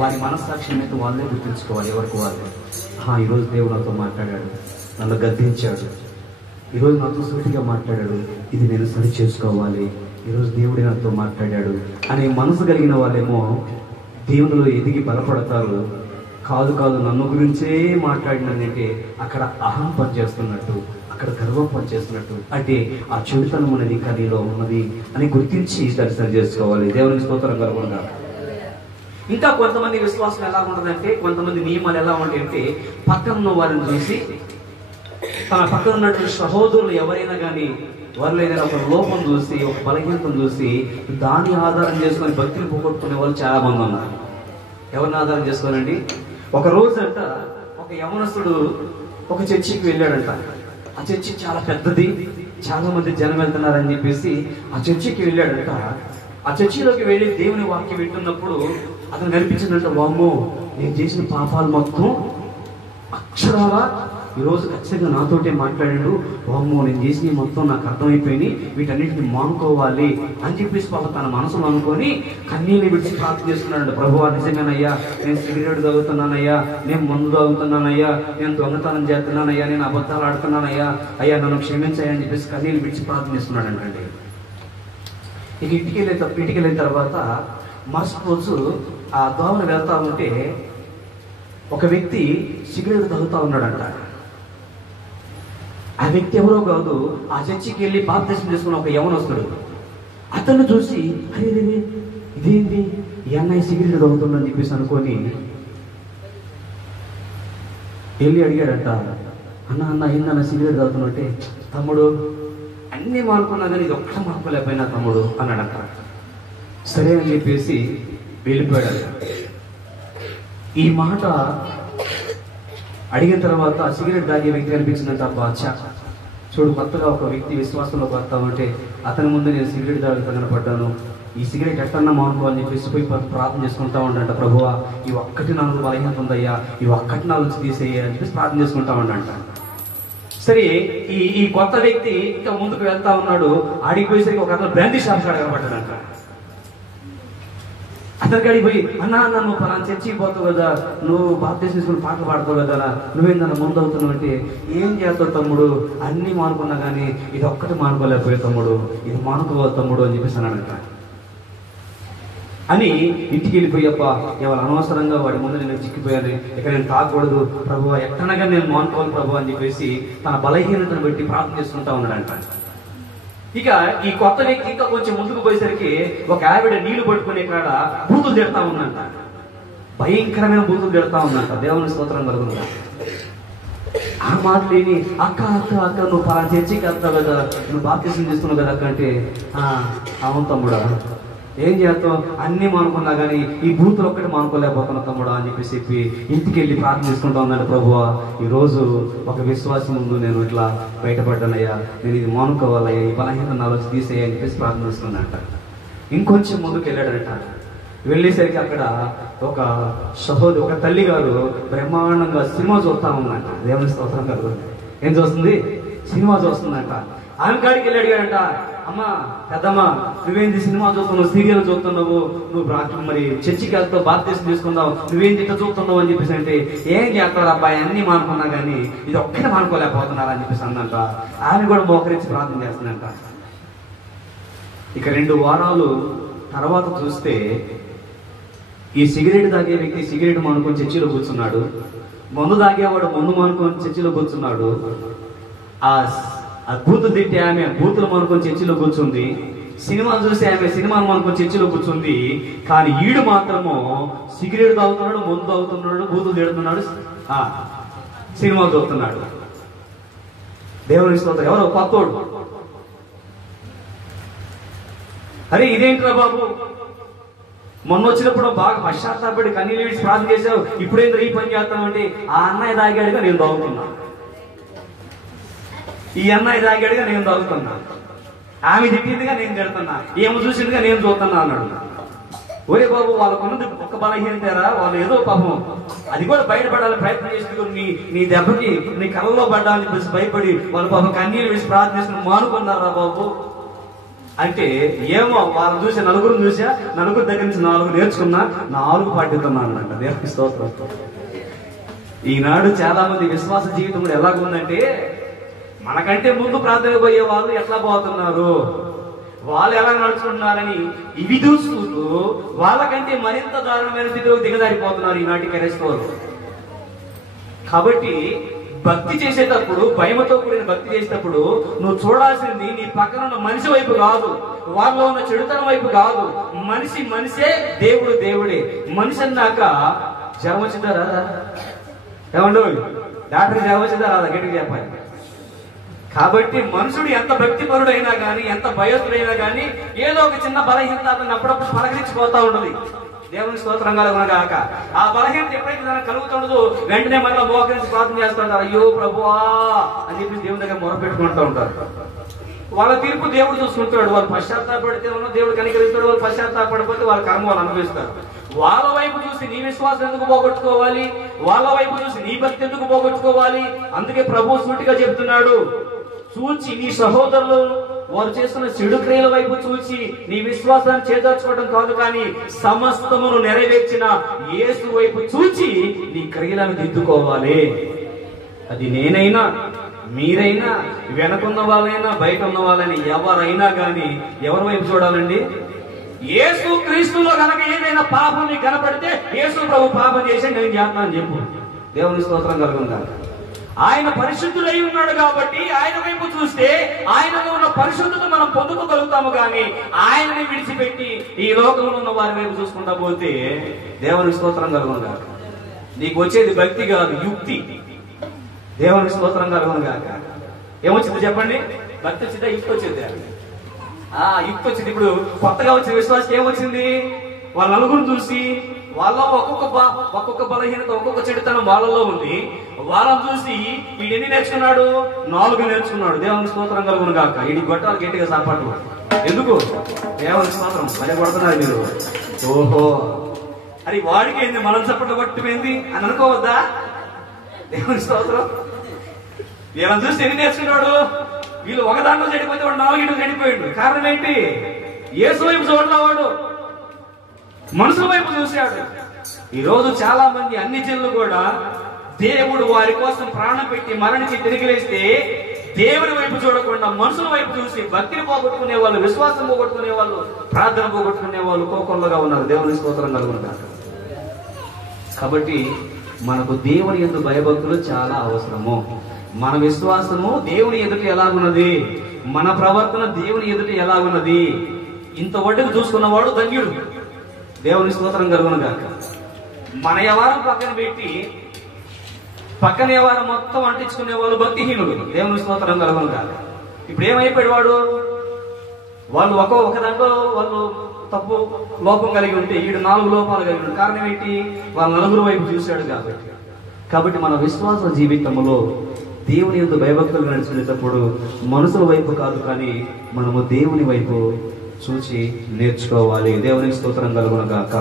వారి మనస్సాక్షి మీద వాళ్ళే గుర్తుంచుకోవాలి. ఎవరికి వాళ్ళు, ఈరోజు దేవుడు నాతో మాట్లాడాడు, నన్ను గద్దించాడు, ఈరోజు నాతో సూటిగా మాట్లాడాడు, ఇది నేను సరి చేసుకోవాలి, ఈరోజు దేవుడే నాతో మాట్లాడాడు అనే మనసు కలిగిన వాళ్ళేమో దేవునిలో ఎదిగి బలపడతారు. కాదు నన్ను గురించే మాట్లాడినంటే అక్కడ అహం పనిచేస్తున్నట్టు, అక్కడ గర్వం పనిచేస్తున్నట్టు, అంటే ఆ చెడుతనం అనేది ఇంకా నీలో ఉన్నది అని గుర్తించి దర్శనం చేసుకోవాలి. దేవునికి స్తోత్రం కలుగునుగా. ఇంకా కొంతమంది విశ్వాసం ఎలా ఉంటుందంటే, కొంతమంది నియమాలు ఎలా ఉంటాయంటే, పక్కన ఉన్న వారిని చూసి తన పక్కన ఉన్నటువంటి సహోదరులు ఎవరైనా కానీ వారిలో ఏదైనా ఒక లోపం చూసి, ఒక బలహీనతను చూసి దాన్ని ఆధారం చేసుకొని భక్తిని పోగొట్టుకునే వాళ్ళు చాలా మంది ఉన్నారు. ఎవరిని ఆధారం చేసుకోనండి? ఒక రోజంట ఒక యవనస్తుడు ఒక చర్చికి వెళ్ళాడంట. ఆ చర్చి చాలా పెద్దది, చాలా మంది జనం వెళ్తున్నారని చెప్పేసి ఆ చర్చికి వెళ్ళాడంట. ఆ చర్చిలోకి వెళ్ళి దేవుని వాక్యం వింటున్నప్పుడు అతను కనిపించిందంట, వామ్మో నేను చేసిన పాపాలు మొత్తం అక్షరాలా ఈరోజు ఖచ్చితంగా నాతోటే మాట్లాడాడు, వామ్మో నేను చేసిన మొత్తం నాకు అర్థమైపోయింది, వీటన్నిటిని మానుకోవాలి అని చెప్పేసి పాప తన మనసులో అనుకొని కన్నీళ్ళు విడిచి ప్రార్థన చేస్తున్నాడు. ప్రభువా నిజమేనయ్యా, నేను సిగరెట్ తాగుతున్నానయ్యా, నేను మందు తాగుతున్నానయ్యా, నేను దొంగతనం చేస్తున్నానయ్యా, నేను అబద్ధాలు ఆడుతున్నానయ్యా, అయ్యా నన్ను క్షమించాయా అని చెప్పేసి కన్నీళ్ళు విడిచి ప్రార్థన చేస్తున్నాడు అంటండి. ఇక ఇంటికి వెళ్ళిన తర్వాత మరుసటి రోజు ఆ దోవన వెళ్తా ఉంటే ఒక వ్యక్తి సిగరెట్ తాగుతా ఉన్నాడంట. ఆ వ్యక్తి ఎవరో కాదు, ఆ చర్చికి వెళ్ళి బాప్తిసం చేసుకున్న ఒక యవనస్తుడు. అతన్ని చూసి అరే ఇదేంటి ఈ అన్నయ్య సిగరెట్ తాగుతుందని చెప్పేసి అనుకొని వెళ్ళి అడిగాడంట, అన్న ఏందన్న సిగరెట్ తాగుతున్నట్టే, తమ్ముడు అన్నీ మానుకున్నా కానీ ఇది ఒక్కటి మానుకోలేకపోయినా తమ్ముడు అన్నాడంట. సరే అని చెప్పేసి వెళ్ళిపోయాడు. ఈ మాట అడిగిన తర్వాత సిగరెట్ తాగే వ్యక్తి కనిపించిందంట. బాచా చూడు, కొత్తగా ఒక వ్యక్తి విశ్వాసంలోకి వస్తామంటే అతని ముందు నేను సిగరెట్ తాగుతూ కనపడ్డాను, ఈ సిగరెట్ ఎట్టన్నా మానుకోవాలని చెప్పేసి పోయి ప్రార్థన చేసుకుంటా ఉండంట. ప్రభువా ఈ ఒక్కటి నాకు బలహీనత ఉందయ్యా, ఈ ఒక్కటి నా నుంచి తీసేయ్యా అని చెప్పేసి ప్రార్థన చేసుకుంటా ఉండంట. సరే ఈ కొత్త వ్యక్తి ఇంకా ముందుకు వెళ్తా ఉన్నాడు. ఆడిపోయేసరికి ఒక అతను బ్రాందీ షాప్ కాడ కనపడ్డాడంట. అతనికి అడిగిపోయి అన్న నువ్వు పలానా చర్చికి పోతావు కదా, నువ్వు బాప్తిసం తీసుకుని పాటలు పాడతావు కదా, నువ్వేందన్న ముందు అవుతున్నావు అంటే, ఏం చేస్తావు తమ్ముడు, అన్నీ మానుకున్నా కానీ ఇది ఒక్కటి మానుకోలేకపోయే తమ్ముడు, ఇది మానుకోవాలి తమ్ముడు అని చెప్పేసి అన్నాడంట. అని ఇంటికి వెళ్ళిపోయప్ప ఎవరు అనవసరంగా వాడి ముందు నేను చిక్కిపోయాను, ఇక నేను తాగకూడదు ప్రభు, ఎక్కడనగా నేను మానుకోవాలి ప్రభు అని చెప్పేసి తన బలహీనతను బట్టి ప్రార్థన చేసుకుంటా ఉన్నాడంట. ఇక ఈ కొత్త వ్యక్తి ఇంకా కొంచెం ముందుకు పోయేసరికి ఒక ఆవిడ నీళ్లు పట్టుకునే కాడ బూతులు తిడతా ఉందంట. భయంకరమైన బూతులు తిడతా ఉందంట. దేవుని స్తోత్రం కలుగుతుందా. ఆ మాట లేని అక్క నువ్వు పలానా చర్చికి వెళ్తావు కదా, నువ్వు బాప్తిసం తీసుకున్నావు కదా అక్క అంటే, అవును తమ్ముడా ఏం చేస్తావు, అన్నీ మానుకున్నా కానీ ఈ బూతులు ఒక్కటి మానుకోలేకపోతున్నా తమ్ముడా అని చెప్పి ఇంటికి వెళ్ళి ప్రార్థన చేసుకుంటా ఉన్నాడు. ప్రభువా ఈరోజు ఒక విశ్వాసం ముందు నేను ఇట్లా బయటపడ్డానయ్యా, నేను ఇది మానుకోవాలయ్యా, ఈ బలహీనత నాలో తీసేయ్యా అని చెప్పేసి ప్రార్థన చేసుకున్నాడంట. ఇంకొంచెం ముందుకు వెళ్ళాడంట. వెళ్ళేసరికి అక్కడ ఒక తల్లి గారు బ్రహ్మాండంగా సినిమా చూస్తా ఉందంట. దేవుని స్తోత్రం కలుగుతుంది. ఏం చూస్తుంది? సినిమా చూస్తుందంట. ఆమె కాడికి వెళ్ళి అడిగాడంట, అమ్మ పెద్దమ్మ నువ్వేంటి సినిమా చూస్తున్నావు, సీరియల్ చూస్తున్నావు, నువ్వు మరి చర్చికి వెళ్తావు, బాప్తిసం తీసుకున్నావు, నువ్వేంటి ఇట్లా చూస్తున్నావు అని చెప్పేసి అంటే, ఏం చేస్తాడు అబ్బాయి అన్ని మానుకున్నా కానీ ఇది ఒక్కటే మానుకోలేకపోతున్నారు అని చెప్పేసి అందంట. ఆమె కూడా మోకరించి ప్రార్థన చేస్తుందంట. ఇక 2 వారాలు తర్వాత చూస్తే ఈ సిగరెట్ తాగే వ్యక్తి సిగరెట్ మానుకొని చర్చిలో కూర్చున్నాడు, మందు తాగేవాడు మందు మానుకొని చర్చిలో కూర్చున్నాడు, ఆ బూతులు తిట్టే ఆమె బూతులు మానుకొని చర్చిలో కూర్చుంది, సినిమా చూసి ఆమె సినిమాను మానుకొని చర్చిలో కూర్చుంది. కానీ ఈడు మాత్రము సిగరెట్ తాగుతున్నాడు, మందు తాగుతున్నాడు, బూతులు తిడుతున్నాడు, సినిమా చూస్తున్నాడు. దేవుని స్తోత్రం. ఎవరో కొత్తోడు, అరే ఇదేంట్రా బాబు, మొన్న వచ్చినప్పుడు బాగా పశ్చాత్తాపడి కన్నీళ్ళు విడిచి ప్రార్థన చేసావు, ఇప్పుడేంద్ర ఈ పని చేస్తామంటే, ఆ అన్నయ్య తాగాడుగా నేను తాగుతున్నా, ఈ అన్నయ్య తాగాడుగా నేను తాగుతున్నా, ఆమె తిట్టిందిగా నేను తిడుతున్నా, ఏమో చూసిందిగా నేను చూస్తున్నా అన్నాడు. ఒరే బాబు వాళ్ళకున్నది ఒక్క బలహీనతేరా, వాళ్ళు ఏదో పాపం అది కూడా బయటపడాలని ప్రయత్నం చేసి నీ దెబ్బకి నీ కళ్ళలో పడ్డాలని భయపడి వాళ్ళు పాపం కన్నీళ్ళు విడిచి ప్రార్థన చేసుకుని మానుకున్నారా బాబు. అంటే ఏమో వాళ్ళని చూసి నలుగురు దగ్గర నుంచి 4 నేర్చుకున్నా 4 పాటిస్తున్నాను అంట. దేవునికి స్తోత్రం. ఈనాడు చాలా మంది విశ్వాస జీవితం కూడా ఎలాగుందంటే, మనకంటే ముందు ప్రార్థన పోయే వాళ్ళు ఎట్లా పోతున్నారు, వాళ్ళు ఎలా నడుచుకుంటున్నారని ఇవి చూసుకుంటూ వాళ్ళకంటే మరింత దారుణమైన స్థితిలో దిగజారిపోతున్నారు ఈనాటి క్రైస్తవులు. కాబట్టి భక్తి చేసేటప్పుడు, భయముతో కూడిన భక్తి చేసేటప్పుడు నువ్వు చూడాల్సింది నీ పక్కన ఉన్న మనిషి వైపు కాదు, వాళ్ళలో ఉన్న చెడుతనం వైపు కాదు. మనిషే, దేవుడు దేవుడే. మనిషి అన్నాక జ్వరం వచ్చిందా రాదా? ఏమండు డాక్టర్ జ్వరం వచ్చిందా రాదా? గట్టిగా చెప్పాలి. కాబట్టి మనుషుడు ఎంత భక్తిపరుడైనా కానీ, ఎంత భయస్తుడైనా కానీ ఏదో ఒక చిన్న బలహీనత అతను అప్పుడప్పుడు పలకరించిపోతా ఉంటది. దేవుని స్తోత్రం కలుగునగాక. ఆ బలహీనత ఎప్పుడైతే దానికి కలుగుతుండదో వెంటనే మళ్ళీ మోకరించి ప్రార్థన చేస్తుంటారు, అయ్యో ప్రభువా అని చెప్పి దేవుని దగ్గర మొరపెట్టుకుంటూ ఉంటారు. వాళ్ళ తీర్పు దేవుడు చూసుకుంటాడు. వాళ్ళు పశ్చాత్తాపడితే దేవుడు కనికరిస్తాడు, వాళ్ళు పశ్చాత్తాపడిపోతే వాళ్ళ కర్మ వాళ్ళు అనుభవిస్తారు. వాళ్ళ వైపు చూసి నీ విశ్వాసం ఎందుకు పోగొట్టుకోవాలి, వాళ్ళ వైపు చూసి నీ భక్తి ఎందుకు పోగొట్టుకోవాలి? అందుకే ప్రభు సూటిగా చెప్తున్నాడు, చూచి నీ సహోదరులు వారు చేస్తున్న చెడు క్రియల వైపు చూచి నీ విశ్వాసాన్ని చేదర్చుకోవడం కాదు, కానీ సమస్తమును నెరవేర్చిన యేసు వైపు చూచి నీ క్రియలను దిద్దుకోవాలి. అది నేనైనా, మీరైనా, వెనకున్న వాళ్ళైనా, బయట ఉన్న వాళ్ళైనా, ఎవరైనా కానీ ఎవరి వైపు చూడాలండి? యేసు క్రీస్తులో కనుక ఏదైనా పాపం నీకు కనపడితే యేసు ప్రభు పాపం చేసి నేను చేస్తానని చెప్పు. దేవుని స్తోత్రం కలుగుందా. ఆయన పరిశుద్ధుడై ఉన్నాడు కాబట్టి ఆయన వైపు చూస్తే ఆయనలో ఉన్న పరిశుద్ధత మనం పొందుకోగలుగుతాము. కానీ ఆయనని విడిచిపెట్టి ఈ లోకంలో ఉన్న వారి వైపు చూసుకుంటా పోతే దేవుని స్తోత్రం కలుగుందా. నీకు వచ్చేది భక్తి కాదు, యుక్తి. దేవుని స్తోత్రం కలుగునుగాక. ఏమొచ్చింది చెప్పండి? భక్తి వచ్చిందా? యుక్తి వచ్చింది. యుక్తి వచ్చింది. ఇప్పుడు కొత్తగా వచ్చిన విశ్వాసం ఏమొచ్చింది? వాళ్ళ నలుగురు చూసి వాళ్ళ ఒక్కొక్క బలహీనత, ఒక్కొక్క చెడుతనం వాళ్ళలో ఉంది. వాళ్ళని చూసి వీడు ఎన్ని నేర్చుకున్నాడు? 4 నేర్చుకున్నాడు. దేవుని స్తోత్రం కలుగునుగాక. వీడి గొట్టాలు గట్టిగా సాపాటు. ఎందుకు? దేవుని స్తోత్రం. భలే కొడుతున్నారు మీరు. ఓహో, అది వాడికి ఏంది, మనం చప్పట్లు కొట్టుపోయింది అని అనుకోవద్దా? దేవుని స్తోత్రం. వీళ్ళని చూసి ఎన్ని నేర్చుకున్నాడు? వీళ్ళు ఒక దాంట్లో చెడిపోతే వాడు 4 చెడిపోయాడు. కారణం ఏంటి? యేసు వైపు చూడలేవాడు, మనుషుల వైపు చూశాడు. ఈ రోజు చాలా మంది అన్ని జనులు కూడా దేవుడు వారి కోసం ప్రాణం పెట్టి మరణించి తిరిగి లేస్తే దేవుడి వైపు చూడకుండా మనుషుల వైపు చూసి భక్తిని పోగొట్టుకునే వాళ్ళు, విశ్వాసం పోగొట్టుకునే వాళ్ళు, ప్రార్థన పోగొట్టుకునే వాళ్ళు కోకొల్లగా ఉన్నారు. దేవుని స్తోత్రం కలుగుతారు. కాబట్టి మనకు దేవుని యందు భయభక్తులు చాలా అవసరము. మన విశ్వాసము దేవుని ఎదుట ఎలాగున్నది, మన ప్రవర్తన దేవుని ఎదుట ఎలాగున్నది, ఇంత ఒడ్డుకు చూసుకున్నవాడు ధన్యుడు. దేవుని స్తోత్రం కలుగునుగాక. మన వ్యవహారం పక్కన పెట్టి పక్కన వ్యవహారం మొత్తం అంటించుకునే వాళ్ళు భక్తిహీనుడు. దేవుని స్తోత్రం కలుగునుగాక. ఇప్పుడు ఏమైపోయాడు వాడు? వాళ్ళు ఒక దాంట్లో వాళ్ళు తప్పు లోపం కలిగి ఉంటే ఈడు 4 లోపాలు కలిగి ఉంటాడు. కారణం ఏంటి? వాళ్ళ నలుగురు వైపు చూశాడు కాబట్టి మన విశ్వాస జీవితంలో దేవుని యందు భయభక్తులు నడిచేటప్పుడు మనుషుల వైపు కాదు, కానీ మనము దేవుని వైపు చూచి నేర్చుకోవాలి. దేవునికి స్తోత్రం కలుగునుగాక.